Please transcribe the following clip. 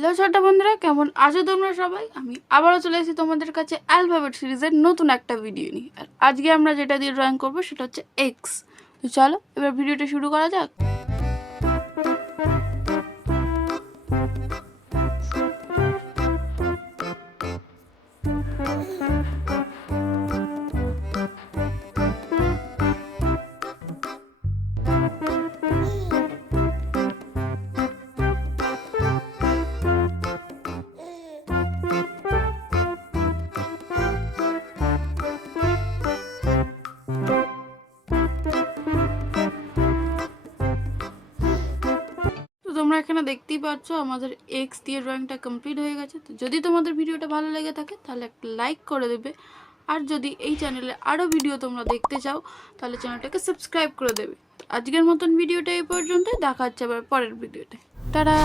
Hello ছোট বন্ধুরা, কেমন আছো তোমরা সবাই? আমি আবারও চলে এসেছি তোমাদের কাছে অ্যালফাবেট সিরিজের নতুন একটা ভিডিও নিয়ে। আর আজকে আমরা যেটা দিয়ে ড্রয়িং করবো সেটা হচ্ছে এক্স। তো চলো এবার ভিডিওটা শুরু করা যাক। তো তোমরা এখানে দেখতেই পাচ্ছ আমাদের এক্স দিয়ে ড্রয়িংটা কমপ্লিট হয়ে গেছে। তো যদি তোমাদের ভিডিওটা ভালো লেগে থাকে তাহলে একটা লাইক করে দেবে, আর যদি এই চ্যানেলে আরও ভিডিও তোমরা দেখতে চাও তাহলে চ্যানেলটাকে সাবস্ক্রাইব করে দেবে। আজকের মতন ভিডিওটা এই পর্যন্তই, দেখা হচ্ছে আবার পরের ভিডিওতে। টাটা।